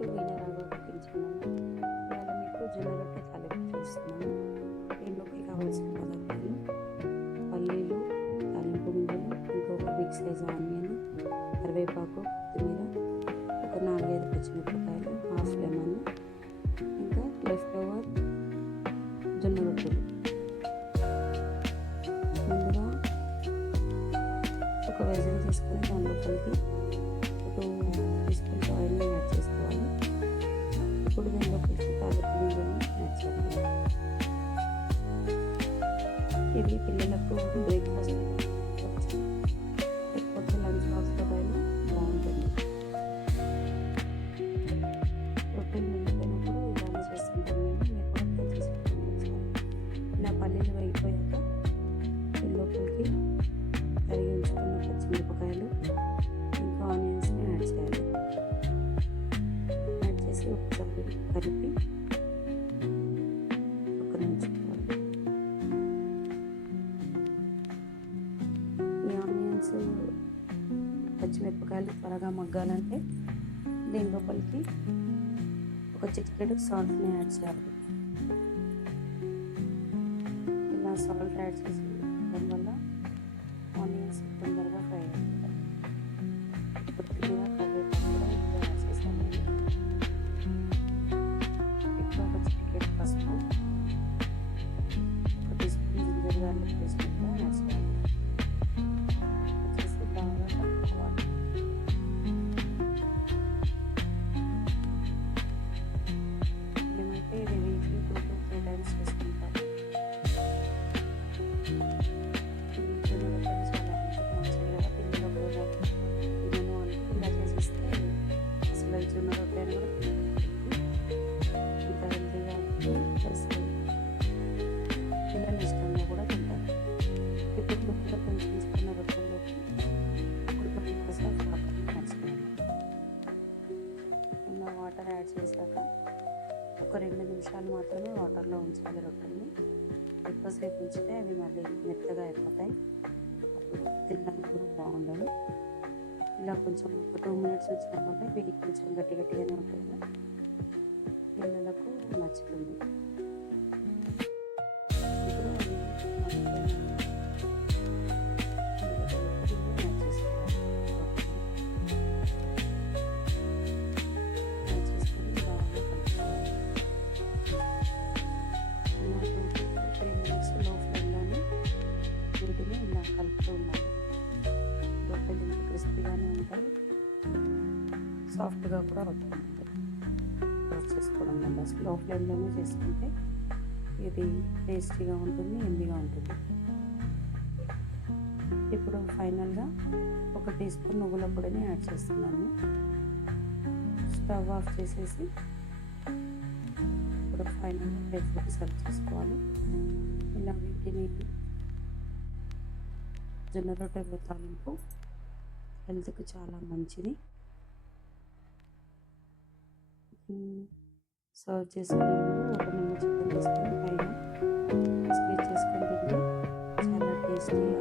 To వినరాగా cooking channel. ఇవాళ మీకు జొన్న రొట్టె తాలింపు చూస్తున్నాను. దీంట్లోకి కావాల్సిన పదార్థాలు: పల్లీలు, తాలింపు గింజలు, ఇంకొక బిగ్ సైజ్ ఆనియన్, కరివేపాకు, కొత్తిమీర, ఒక 4-5 పచ్చిమిరపకాయలు, హాఫ్ లెమన్, ఇంకా లెఫ్ట్ ఓవర్ జొన్న రొట్టెలు. ముందుగా ఒక వెజల్ తీసుకొని దాని లోపలికి 2 టీ స్పూన్స్ ఆయిల్ని యాడ్ చేసుకోవాలి. ఇప్పుడు దీని లోపలికి తాలింపు గింజలను యాడ్ చేయాలి. ఇది పిల్లలకు బ్రేక్ఫాస్ట్ లేకపోతే లంచ్ బాక్స్లో పైన బాగుంటుంది. రొట్టెలు మిగిలిపోయినప్పుడు ఇలానే చేస్తుంటాం మేము. మీరు కూడా ట్రై చేసుకోండి. ఇలా పల్లీలు వేగిపోయాక దీని లోపలికి తరిగి ఉంచుకున్న పచ్చిమిరపకాయలు ఇంకా ఆనియన్స్ని యాడ్ చేయాలి. యాడ్ చేసి ఒకసారి కలిపి పక్కన ఉంచుకోవాలి. ఈ ఆనియన్స్ పచ్చిమిరపకాయలు త్వరగా మగ్గాలంటే దీని లోపలికి ఒక చిటికెడు సాల్ట్ని యాడ్ చేయాలి. ఇలా సాల్ట్ యాడ్ చేసి దానివల్ల ఆనియన్స్ తొందరగా ఫ్రై అవుతాయి. కొత్తిమీర, కరివేపాకు కూడా ఇందులో యాడ్ చేసామండి. ఇప్పుడు ఒక చిటికెడు పసుపు, 1 teaspoon ginger garlic paste కూడా యాడ్ చేయాలి. చేసి బాగా కలుపుకోవాలి. మేమైతే ఇది వీక్లీ 2 to 3 టైమ్స్ చేసుకుంటాం. జొన్న రొట్టెలు కూడా ఇంత హెల్తీగా ఉంటుంది. ప్లస్ పిల్లలు ఇష్టంగా కూడా తింటారు. ఇప్పుడు ముందుగా పెంచుకున్న రొట్టెల్లోకి ఉడకబెట్టిన వాటర్ని యాడ్ చేయాలి. ఇలా వాటర్ యాడ్ చేశాక ఒక 2 నిమిషాలు మాత్రమే వాటర్లో ఉంచాలి రొట్టెల్ని. ఎక్కువసేపు ఉంచితే అవి మళ్ళీ మెత్తగా అయిపోతాయి. అప్పుడు తినడానికి కూడా బాగుండదు. ఇలా కొంచెం ఒక 2 మినిట్స్ వచ్చిన వల్ల ఇవి కొంచెం గట్టిగానే ఉంటుంది. పిల్లలకు నచ్చుతుంది. ఇప్పుడు అవి యాడ్ చేసుకొని బాగా కలుపుకోవాలి. ఇలా 2 to 3 మినిట్స్ లో ఫ్లేమ్లోనే వీటిని ఇలా కలుపుతూ ఉండాలి. రొట్టెలు ఇంకా క్రిస్పీగానే ఉంటాయి, సాఫ్ట్గా కూడా అవుతుంది. రోస్ట్ చేసుకోవడం వల్ల స్లో ఫ్లేమ్లోనే చేసుకుంటే ఇది టేస్టీగా ఉంటుంది, హెల్దీగా ఉంటుంది. ఇప్పుడు ఫైనల్గా 1 టీ స్పూన్ నువ్వుల పొడిని యాడ్ చేస్తున్నాను. స్టవ్ ఆఫ్ చేసేసి ఇప్పుడు ఫైనల్గా ప్లేట్లోకి సర్వ్ చేసుకోవాలి. ఇలా వీటిని జొన్న రొట్టెల తాలింపు హెల్త్కి చాలా మంచిది. సర్వ్ చేసుకునే ముందు ఒక నిమ్మ చెక్క తీసుకొని పైన స్క్వీజ్ చేసుకొని తింటే చాలా టేస్టీగా